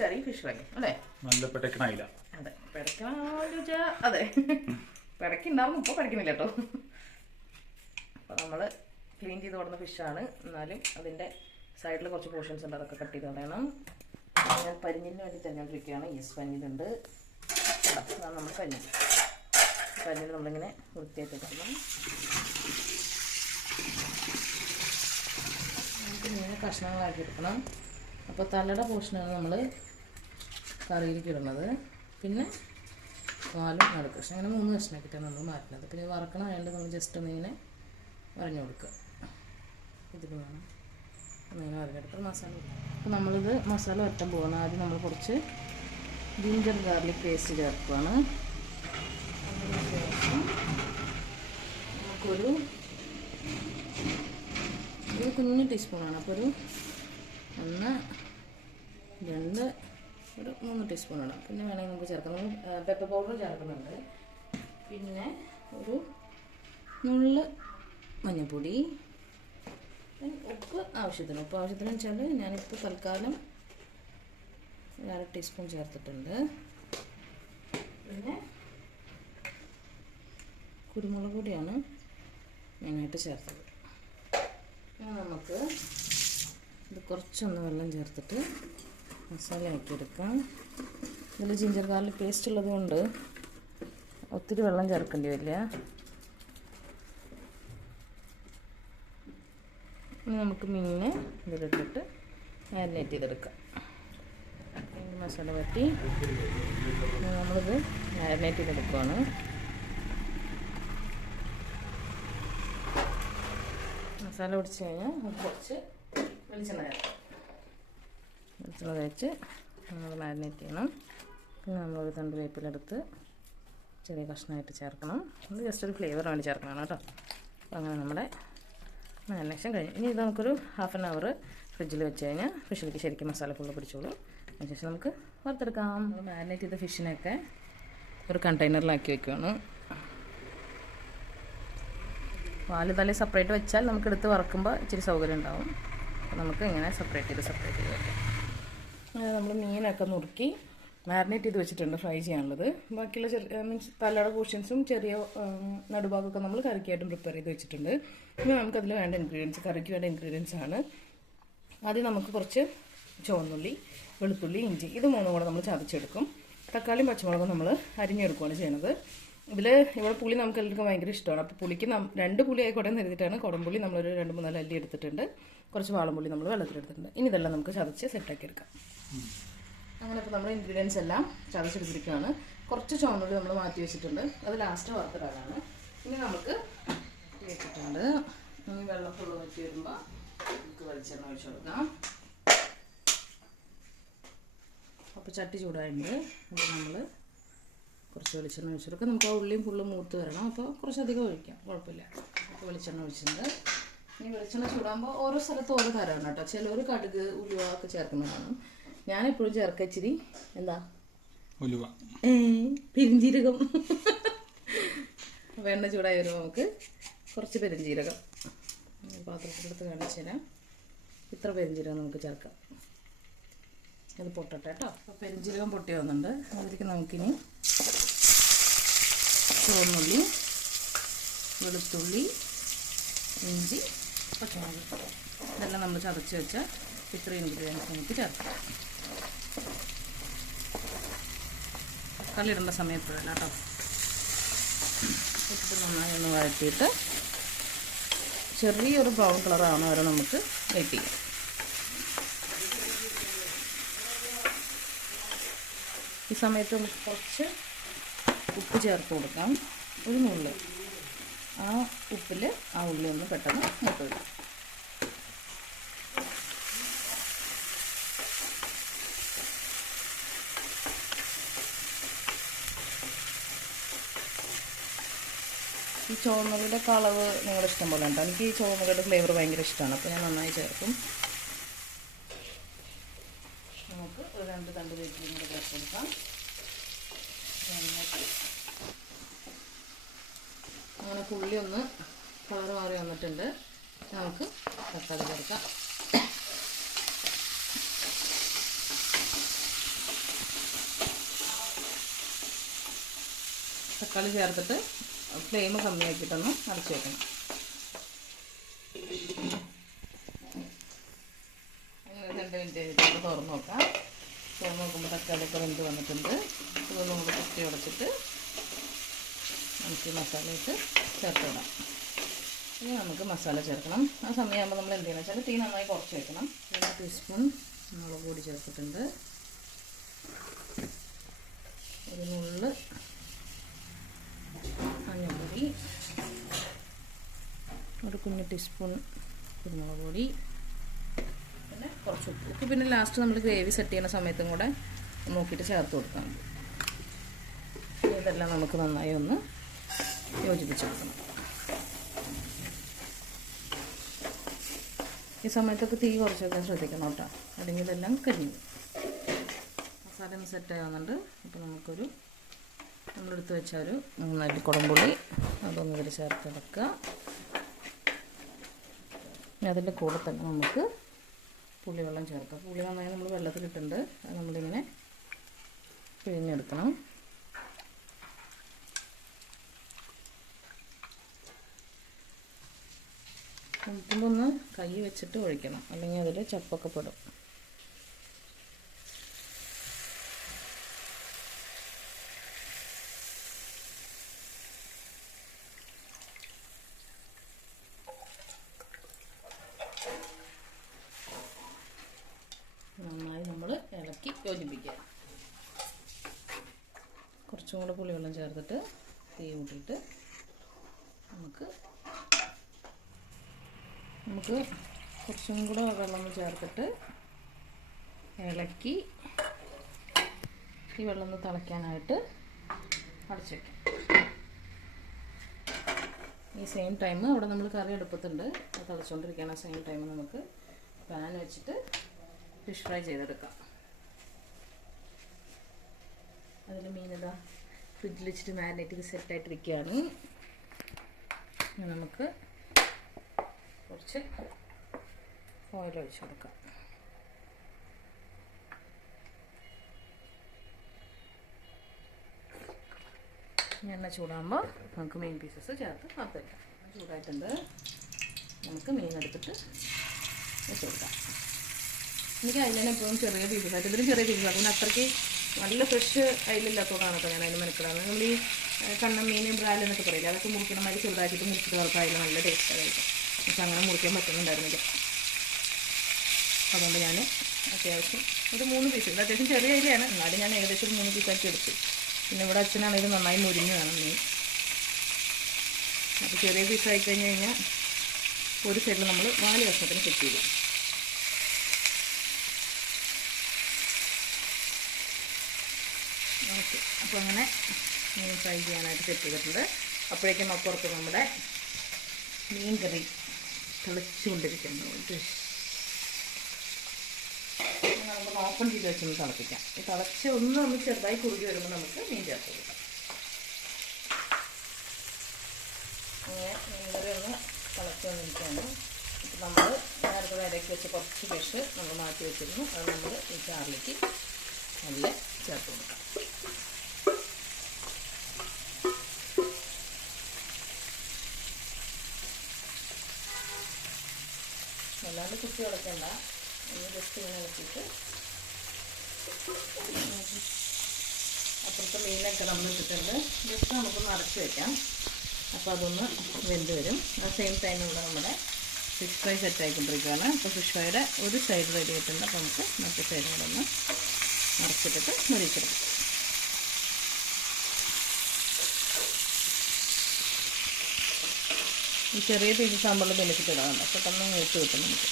കറി fish fry അല്ലേ? നല്ല പെടക്കണയില്ല. അതെ, പെടക്കണ അതെ, പെടക്കുണ്ടാവും. ഇപ്പോൾ പെടക്കുന്നില്ല കേട്ടോ. അപ്പോൾ നമ്മൾ ക്ലീൻ ചെയ്ത് കൊടുക്കുന്ന ഫിഷാണ്. എന്നാലും അതിൻ്റെ സൈഡിൽ കുറച്ച് പോർഷൻസ് ഉണ്ട്, അതൊക്കെ കട്ട് ചെയ്ത് കളയണം. ഞാൻ പരിഞ്ഞിന് വേണ്ടി തിരഞ്ഞെടുക്കുകയാണ്. യെസ്, പഞ്ഞിലുണ്ട്. അതാണ് നമ്മൾ പരിഞ്ഞിൽ നമ്മളിങ്ങനെ വൃത്തിയായിട്ട് എടുക്കണം. നമുക്ക് ഇങ്ങനെ കഷ്ണങ്ങളാക്കി എടുക്കണം. അപ്പോൾ തലയുടെ പോർഷനാണ് നമ്മൾ കറിയിലേക്ക് ഇടുന്നത്. പിന്നെ കാലും നടുക്ക് കഷ്ണം, അങ്ങനെ 3 കഷ്ണമാക്കിയിട്ടാണ് നമ്മൾ മാറ്റുന്നത്. പിന്നെ വറക്കണം ആയതുകൊണ്ട് നമ്മൾ ജസ്റ്റ് ഒന്നിങ്ങനെ വരഞ്ഞു കൊടുക്കുക. ഇതിൽ വേണം ഒന്നിങ്ങനെ വരഞ്ഞെടുക്കുക. മസാല അപ്പോൾ നമ്മളിത് മസാല വറ്റാൻ പോകണം. ആദ്യം നമ്മൾ കുറച്ച് ജിഞ്ചർ ഗാർലിക് പേസ്റ്റ് ചേർക്കുകയാണ്. അതിനുശേഷം നമുക്കൊരു കുഞ്ഞു ടീസ്പൂണാണ്. അപ്പോൾ ഒരു 1, 2, ഒരു 3 ടീസ്പൂൺ ഇടാം. പിന്നെ വേണമെങ്കിൽ നമുക്ക് ചേർക്കാം. പെപ്പർ പൗഡർ ചേർക്കുന്നുണ്ട്. പിന്നെ ഒരു നുള്ള് മഞ്ഞൾപ്പൊടി, ഉപ്പ് ആവശ്യത്തിന്. ഉപ്പ് ആവശ്യത്തിന് വെച്ചാൽ ഞാനിപ്പോൾ തൽക്കാലം 1/2 ടീസ്പൂൺ ചേർത്തിട്ടുണ്ട്. പിന്നെ കുരുമുളക് പൊടിയാണ് മെയിനായിട്ട് ചേർത്തത്. നമുക്ക് ഇത് കുറച്ചൊന്ന് വെള്ളം ചേർത്തിട്ട് മസാല ആക്കിയെടുക്കാം. ഇതിൽ ജിഞ്ചർ ഗാർലിക് പേസ്റ്റ് ഉള്ളത് കൊണ്ട് ഒത്തിരി വെള്ളം ചേർക്കേണ്ടി വരില്ല. ഇനി നമുക്ക് മീനിനെ ഇതിലിട്ടിട്ട് മാരിനേറ്റ് ചെയ്തെടുക്കാം. മസാല പറ്റി നമ്മളിത് മാരിനേറ്റ് ചെയ്തെടുക്കുകയാണ്. മസാല പിടിച്ച് കഴിഞ്ഞാൽ നമുക്ക് കുറച്ച് വെളിച്ചെണ്ണ തേച്ച് നമ്മൾ മാരിനേറ്റ് ചെയ്യണം. പിന്നെ നമ്മളൊരു തണ്ട് വേപ്പിലെടുത്ത് ചെറിയ കഷ്ണമായിട്ട് ചേർക്കണം. അത് ജസ്റ്റ് ഒരു ഫ്ലേവർ വേണ്ടി ചേർക്കണം കേട്ടോ. അപ്പോൾ അങ്ങനെ നമ്മുടെ മാരിനേഷൻ കഴിഞ്ഞു. ഇനി ഇത് നമുക്കൊരു 1/2 hour ഫ്രിഡ്ജിൽ വെച്ച് കഴിഞ്ഞാൽ ഫിഷിലേക്ക് ശരിക്കും മസാല ഫുള്ള് പിടിച്ചോളൂ. അതിനുശേഷം നമുക്ക് വറുത്തെടുക്കാം. നമ്മൾ മാരിനേറ്റ് ചെയ്ത ഫിഷിനൊക്കെ ഒരു കണ്ടെയ്നറിലാക്കി വെക്കുകയാണ്. വാല് തല സെപ്പറേറ്റ് വെച്ചാൽ നമുക്ക് എടുത്ത് വറക്കുമ്പോൾ ഇച്ചിരി സൗകര്യം ഉണ്ടാവും. അപ്പോൾ നമുക്ക് ഇങ്ങനെ സെപ്പറേറ്റ് ചെയ്ത് വെക്കാം. നമ്മൾ മീനൊക്കെ നുറുക്കി മാരിനേറ്റ് ചെയ്ത് വെച്ചിട്ടുണ്ട് ഫ്രൈ ചെയ്യാനുള്ളത്. ബാക്കിയുള്ള മീൻസ് തലയുടെ പോർഷൻസും ചെറിയ നടുഭാഗമൊക്കെ നമ്മൾ കറിക്കായിട്ടും പ്രിപ്പയർ ചെയ്ത് വെച്ചിട്ടുണ്ട്. ഇനി നമുക്കതിൽ വേണ്ട ഇൻഗ്രീഡിയൻസ്, കറിക്ക് വേണ്ട ഇൻഗ്രീഡിയൻസ് ആണ്. ആദ്യം നമുക്ക് കുറച്ച് ചുവന്നുള്ളി, വെളുത്തുള്ളി, ഇഞ്ചി, ഇത് 3 കൂടെ നമ്മൾ ചതച്ചെടുക്കും. തക്കാളിയും പച്ചമുളകും നമ്മൾ അരിഞ്ഞെടുക്കുകയാണ് ചെയ്യുന്നത്. ഇവിടെ പുളി നമുക്ക് എല്ലാവർക്കും ഭയങ്കര ഇഷ്ടമാണ്. അപ്പോൾ പുളിക്ക് 2 പുളി ആയിക്കോട്ടെ എന്ന് കരുതിയിട്ടാണ് കുടംപുളി നമ്മളൊരു 2-3 അല്ലി എടുത്തിട്ടുണ്ട്. കുറച്ച് വാളംപുളി നമ്മൾ വെള്ളത്തിലെടുത്തിട്ടുണ്ട്. ഇനി ഇതെല്ലാം നമുക്ക് ചതച്ച് സെറ്റാക്കി എടുക്കാം. അങ്ങനെ ഇപ്പോൾ നമ്മൾ ഇൻഗ്രീഡിയൻസ് എല്ലാം ചതച്ചെടുത്തിരിക്കുകയാണ്. കുറച്ച് ചുവന്നുള്ളി നമ്മൾ മാറ്റി വെച്ചിട്ടുണ്ട്, അത് ലാസ്റ്റ് വറുത്തിടാനാണ്. ഇനി നമുക്ക് വെച്ചിട്ടുണ്ട്. ഇനി വെള്ളം ഫുള്ള് വറ്റി വരുമ്പോൾ നമുക്ക് വെളിച്ചെണ്ണ ഒഴിച്ച് കൊടുക്കാം. അപ്പോൾ ചട്ടി ചൂടായിട്ടുണ്ട്. അപ്പോൾ നമ്മൾ കുറച്ച് വെളിച്ചെണ്ണ ഒഴിച്ചെടുക്കാം. നമുക്ക് ആ ഉള്ളിയും ഫുള്ളും മൂത്ത് വരണം. അപ്പോൾ കുറച്ചധികം ഒഴിക്കാം, കുഴപ്പമില്ല. അപ്പോൾ വെളിച്ചെണ്ണ ഒഴിച്ചിട്ടുണ്ട്. ഇനി വെളിച്ചെണ്ണ ചൂടാകുമ്പോൾ ഓരോ സ്ഥലത്ത് ഓരോ തരമാണ് കേട്ടോ. ചിലർ കടുക്, ഉലുവ ഒക്കെ ചേർക്കുന്നതാണ്. ഞാനെപ്പോഴും ചേർക്ക ഇച്ചിരി എന്താ ഉലുവ, പെരിഞ്ജീരകം. വെണ്ണ ചൂടായി വരുമ്പോൾ നമുക്ക് കുറച്ച് പെരിഞ്ജീരകം പാത്രത്തിലെടുത്ത് കാണിച്ചു തരാം. ഇത്ര പെരിഞ്ജീരകം നമുക്ക് ചേർക്കാം. അത് പൊട്ടട്ടെ കേട്ടോ. അപ്പോൾ പെരിഞ്ജീരകം പൊട്ടി വന്നിട്ടുണ്ട്. അതിലേക്ക് നമുക്കിനി ചുവന്നുള്ളി, വെളുത്തുള്ളി, ഇഞ്ചി, പച്ചമുളക് ഇതെല്ലാം നമ്മൾ ചതച്ച് വെച്ച ഇത്രയും ഇൻഗ്രീഡിയൻസ് നമുക്ക് ചേർക്കാം. തക്കാളി ഇടേണ്ട സമയത്ത് വേണം കേട്ടോ. ഇട്ടിട്ട് നന്നായി ഒന്ന് വഴറ്റിയിട്ട് ചെറിയൊരു ബ്രൗൺ കളർ ആവുന്ന വരെ നമുക്ക് വെയിറ്റ് ചെയ്യാം. ഈ സമയത്ത് നമുക്ക് കുറച്ച് ഉപ്പ് ചേർത്ത് കൊടുക്കാം, ഒരു നുള്ള്. ആ ഉപ്പിൽ ആ ഉള്ളി ഒന്ന് പെട്ടെന്ന് മൂത്ത് വരും. ഈ ചുവന്നുള്ളിയുടെ കളവ് നിങ്ങളുടെ ഇഷ്ടം പോലെ ഉണ്ടോ? എനിക്ക് ഈ ചുവന്നുള്ളിയുടെ ഫ്ലേവർ ഭയങ്കര ഇഷ്ടമാണ്. അപ്പോൾ ഞാൻ നന്നായി ചേർക്കും. നമുക്ക് ഒരു 2 തണ്ട് വേപ്പിലയും കൂടെ ചേർത്ത് കൊടുക്കാം. അങ്ങനെ പുള്ളി ഒന്ന് കളർ മാറി വന്നിട്ടുണ്ട്. നമുക്ക് തക്കാളി ചേർക്കാം. തക്കാളി ചേർത്തിട്ട് ഫ്ലെയിം കമ്മിയാക്കിയിട്ടൊന്ന് അടച്ചു വെക്കണം. അങ്ങനെ 2 മിനിറ്റ് കഴിഞ്ഞിട്ട് തുറന്ന് നോക്കാം. തുറന്ന് നോക്കുമ്പോൾ തക്കാളിയൊക്കെ വെന്ത് വന്നിട്ടുണ്ട്. ഇതൊന്ന് നമുക്ക് കുത്തി ഉടച്ചിട്ട് നമുക്ക് മസാലയിട്ട് ചേർത്തിടാം. ഇനി നമുക്ക് മസാല ചേർക്കണം. ആ സമയമാകുമ്പോൾ നമ്മൾ എന്ത് ചെയ്യണം വെച്ചാൽ തീ നന്നായി കുറച്ച് വെക്കണം. 1 ടീസ്പൂൺ മുളക് പൊടി ചേർത്തിട്ടുണ്ട്. ഒരു നുള്ള് മഞ്ഞൾപ്പൊടി, ഒരു കുഞ്ഞ് ടീസ്പൂൺ കുരുമുളക് പൊടി, പിന്നെ കുറച്ച് ഉപ്പ്. പിന്നെ ലാസ്റ്റ് നമ്മൾ ഗ്രേവി സെറ്റ് ചെയ്യുന്ന സമയത്തും കൂടെ നോക്കിയിട്ട് ചേർത്ത് കൊടുക്കാം. ഇതെല്ലാം നമുക്ക് നന്നായി ഒന്ന് യോജിപ്പിച്ചെടുക്കണം. ഈ സമയത്തൊക്കെ തീ കുറച്ച് വെക്കാൻ ശ്രദ്ധിക്കണം കേട്ടോ, അല്ലെങ്കിൽ ഇതെല്ലാം കരിഞ്ഞു. മസാല ഒന്ന് സെറ്റ് ആവുന്നുണ്ട്. അപ്പോൾ നമുക്കൊരു നമ്മളെടുത്ത് വെച്ച ഒരു 3 അല്ലി കുടംപുളി അതൊന്ന് ഇതിൽ ചേർത്ത് വെക്കുക. ഇനി അതിൻ്റെ കൂടെ തന്നെ നമുക്ക് പുളിവെള്ളം ചേർക്കാം. പുളി നന്നായി നമ്മൾ വെള്ളത്തിലിട്ടുണ്ട്. അത് നമ്മളിങ്ങനെ പിഴിഞ്ഞെടുക്കണം. ഒഴിക്കുമ്പോൾ ഒന്ന് കൈ വെച്ചിട്ട് ഒഴിക്കണം, അല്ലെങ്കിൽ അതിൽ ചപ്പൊക്കെ പെടും. നന്നായി നമ്മൾ ഇളക്കി യോജിപ്പിക്കുക. കുറച്ചും കൂടെ പുളിവെള്ളം ചേർത്തിട്ട് തീ കൂട്ടിയിട്ട് നമുക്ക് കുറച്ചും കൂടെ വെള്ളം ചേർത്തിട്ട് ഇളക്കി ഈ വെള്ളം ഒന്ന് തിളയ്ക്കാനായിട്ട് അടച്ചു വയ്ക്കാം. ഈ സെയിം ടൈം അവിടെ നമ്മൾ കറി അടുപ്പത്തുണ്ട്, അത് തിളച്ചുകൊണ്ടിരിക്കുകയാണ്. ആ സെയിം ടൈം നമുക്ക് പാൻ വെച്ചിട്ട് ഫിഷ് ഫ്രൈ ചെയ്തെടുക്കാം. അതിൽ മീനിതാ ഫ്രിഡ്ജിൽ വെച്ചിട്ട് മാരിനേറ്റ് ചെയ്ത് സെറ്റായിട്ടിരിക്കുകയാണ്. നമുക്ക് കുറച്ച് ഓയിൽ ഒഴിച്ച് കൊടുക്കാം. എണ്ണ ചൂടാകുമ്പോൾ നമുക്ക് മീൻ പീസസ് ചേർത്ത് വറുത്തെടുക്കാം. ചൂടായിട്ടുണ്ട്. നമുക്ക് മീൻ എടുത്തിട്ട് വെച്ച് കൊടുക്കാം. എനിക്ക് അയിലേനെ എപ്പോഴും ചെറിയ പീസസായിട്ട്, ഇതിലും ചെറിയ പീസസാണ്. പിന്നെ അത്രയ്ക്ക് നല്ല ഫ്രഷ് അയിലില്ലാത്തതുകൊണ്ടാണ് കേട്ടോ ഞാൻ അതിന് മെനക്കിടാണ്. നമ്മൾ ഈ കണ്ണൻ മീൻ ബ്രാൽ എന്നൊക്കെ പറയില്ല, അതൊക്കെ മുറിക്കണ മാതിരി ചെറുതാക്കിയിട്ട് മുറിച്ചിട്ട് വറുത്ത അയില നല്ല ടേസ്റ്റാണ് കഴിക്കും. പക്ഷെ അങ്ങനെ മുറിക്കാൻ പറ്റുന്നുണ്ടായിരുന്നില്ല. അതുകൊണ്ട് ഞാൻ അത്യാവശ്യം ഒരു 3 പീസ്, ഇത് അത്യാവശ്യം ചെറിയ അയിലയാണ്, എന്നാലും ഞാൻ ഏകദേശം 3 പീസാക്കി എടുത്തു. പിന്നെ ഇവിടെ അച്ഛനാണെങ്കിൽ നന്നായി മുരിഞ്ഞ് വേണം മീൻ. അപ്പോൾ ചെറിയ പീസായി കഴിഞ്ഞ് കഴിഞ്ഞാൽ ഒരു സൈഡിൽ നമ്മൾ 4 കഷ്ണത്തിന് സെറ്റ് ചെയ്തു. ഓക്കെ, അപ്പോൾ അങ്ങനെ മീൻ ഫ്രൈ ചെയ്യാനായിട്ട് സെറ്റ് ചെയ്തിട്ടുണ്ട്. അപ്പോഴേക്കും അപ്പുറത്ത് നമ്മുടെ മീൻ കറി തിളച്ചുകൊണ്ടിരിക്കുന്നു. നമുക്ക് ഓപ്പൺ ചെയ്ത് വെച്ചൊന്ന് തിളപ്പിക്കാം. ഈ തിളച്ച് ഒന്ന് ചെറുതായി കുറുകി വരുമ്പോൾ നമുക്ക് മീൻ ചേർത്ത് കൊടുക്കാം. അങ്ങനെ മീൻ കറി ഒന്ന് തിളച്ച് വന്നിരിക്കുകയാണ്. അപ്പോൾ നമ്മൾ നേരത്തെ ഇടയ്ക്ക് വെച്ച് കുറച്ച് ഫിഷ് നമ്മൾ മാറ്റി വെച്ചിരുന്നു. അത് നമ്മൾ ഈ ചാറിലേക്ക് നല്ല ചേർത്ത് കൊടുക്കാം. അല്ലാണ്ട് കുത്തി ഇളക്കണ്ട, ഒന്ന് ജസ്റ്റ് ഇങ്ങനെ ഇളക്കിയിട്ട് അപ്പുറത്തെ മീനൊക്കെ നമ്മൾ ഇട്ടിട്ടുണ്ട്. ജസ്റ്റ് നമുക്കൊന്ന് അടച്ച് വയ്ക്കാം. അപ്പോൾ അതൊന്ന് വെന്ത് വരും. ആ സെയിം ടൈമിലുള്ള നമ്മുടെ ഫിഷ് ഫ്രൈ സെറ്റ് ആയിക്കൊണ്ടിരിക്കുകയാണ്. അപ്പോൾ ഫിഷ് ഫ്രൈയുടെ ഒരു സൈഡ് റെഡി ആയിട്ടുണ്ട്. അപ്പോൾ നമുക്ക് മറ്റേ സൈഡും കൂടെ ഒന്ന് അടച്ചിട്ടിട്ട് മുരിച്ചെടുക്കാം. ഈ ചെറിയ പീസസ് ആകുമ്പോൾ ബെനിഫിറ്റ് ഇടാറുണ്ട്. പെട്ടെന്ന് മൂത്ത് കിട്ടും നമുക്ക്.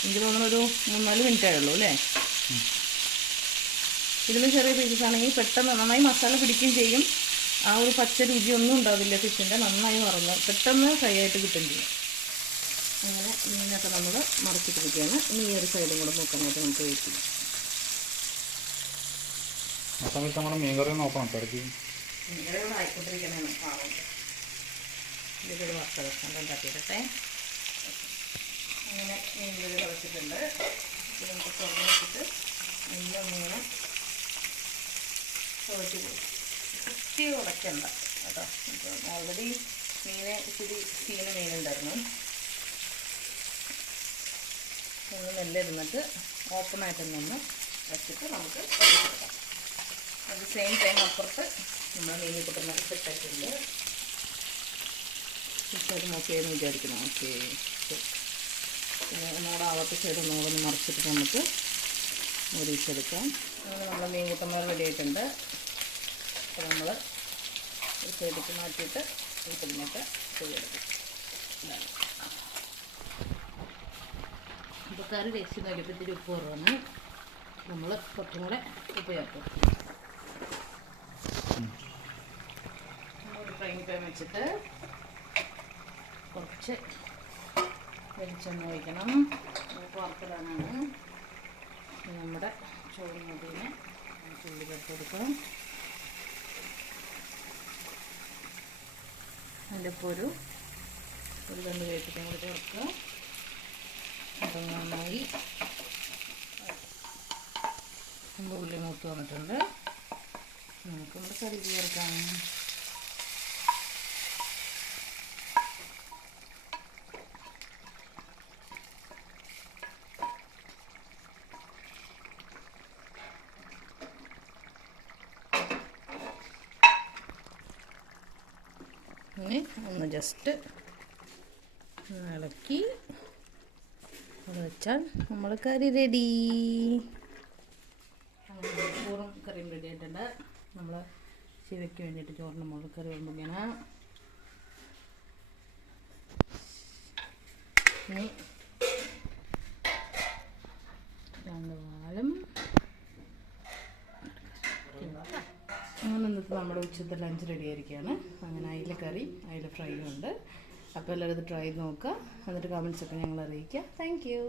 എനിക്ക് തോന്നുന്നു ഒരു 3-4 മിനിറ്റേ ഉള്ളൂ അല്ലേ. ഇതിലും ചെറിയ പീസസ് ആണെങ്കിൽ പെട്ടെന്ന് നന്നായി മസാല പിടിക്കുകയും ചെയ്യും. ആ ഒരു പച്ച രുചിയൊന്നും ഉണ്ടാവില്ല ഫിഷിൻ്റെ. നന്നായി മറന്ന് പെട്ടെന്ന് ഫ്രൈ ആയിട്ട് കിട്ടുകയും ചെയ്യും. അങ്ങനെ മീനൊക്കെ നമ്മൾ മറച്ചിട്ടിരിക്കുകയാണ്. ഇനി ഈ ഒരു സൈഡും കൂടെ നോക്കാനായിട്ട് നമുക്ക് വെയിറ്റ് ചെയ്യാം. ആ സമയത്ത് നമ്മുടെ മീൻകറി നോക്കണം. മീൻകറി ഇവിടെ ആയിക്കൊണ്ടിരിക്കണേന്ന് പാവുണ്ട്. ഇതൊരു വറുത്ത കഷ്ണം ഉണ്ടാക്കിയിട്ടെ. അങ്ങനെ മീൻകറി തിളച്ചിട്ടുണ്ട്. ഇത് നമുക്ക് തുറന്ന് വെച്ചിട്ട് നല്ല ഒന്നിങ്ങനെ തുളച്ച് കൊടുക്കും. തീ ഉടയ്ക്കണ്ട കേട്ടോ. ഇപ്പം ഓൾറെഡി മീൻ ഇച്ചിരി ചീന മീനുണ്ടായിരുന്നു. ഒന്ന് മെല്ലെ ഇരുന്നിട്ട് ഓപ്പണായിട്ട് നിന്ന് വെച്ചിട്ട് നമുക്ക് ഒഴിച്ചെടുക്കാം. അറ്റ് ദ സെയിം ടൈം അപ്പുറത്ത് നമ്മൾ മീൻ കുട്ടുന്ന സെറ്റായിട്ടുണ്ട്. അത് നോക്കിയെന്ന് വിചാരിക്കണം. ഓക്കെ, പിന്നെ നമ്മുടെ ആവത്തെ സൈഡ് ഒന്നുകൂടെ മറിച്ചിട്ട് നമുക്ക് മുരിച്ചെടുക്കാം. അങ്ങനെ നമ്മൾ മീൻ കുട്ടന്മാർ റെഡി ആയിട്ടുണ്ട്. അപ്പോൾ നമ്മൾ ഒരു സൈഡിലേക്ക് മാറ്റിയിട്ട് ഈ കുടിനൊക്കെ ചെയ്തെടുക്കും. ഇപ്പോൾ കറി വേസ്റ്റ് നോക്കിയപ്പോൾ ഇത്തിരി ഉപ്പ് കുറവാണ്. നമ്മൾ കുറച്ചും കൂടെ ഉപ്പ് ചേർക്കും. ഒരു ഫ്രൈങ് പാൻ വെച്ചിട്ട് കുറച്ച് വെളിച്ചെണ്ണ ഒഴിക്കണം. നമുക്ക് വറുത്തിടാനാണ്. നമ്മുടെ ചോറിനതിനെ ഉള്ളി കെട്ടെടുക്കാം. അതിൻ്റെ ഇപ്പോൾ ഒരു രണ്ട് വേപ്പിക്കും കൂടി ചേർക്കുക. അപ്പം നന്നായി നമ്മുടെ ഉള്ളി മൂത്ത് വന്നിട്ടുണ്ട്. നമുക്ക് നമ്മുടെ കറി ചേർക്കാം. ഇനി ഒന്ന് ജസ്റ്റ് ഇളക്കി അത് വെച്ചാൽ നമ്മൾ കറി റെഡി. ചോറും കറിയും റെഡി ആയിട്ടുണ്ട്. നമ്മൾ ശിവയ്ക്ക് വേണ്ടിയിട്ട് ചോറിന് മുളകറി വിളമ്പിക്കണം. ഇനി രണ്ട് വാലും അങ്ങനെ ഇന്നത്തെ നമ്മുടെ ഉച്ചത്തെ ലഞ്ച് റെഡി ആയിരിക്കുകയാണ്. അങ്ങനെ അയില കറി, അയില ഫ്രൈ ഉണ്ട്. അപ്പോൾ എല്ലാവരും ഇത് ട്രൈ ചെയ്ത് നോക്കുക. എന്നിട്ട് കമൻസൊക്കെ ഞങ്ങൾ അറിയിക്കുക. Thank you.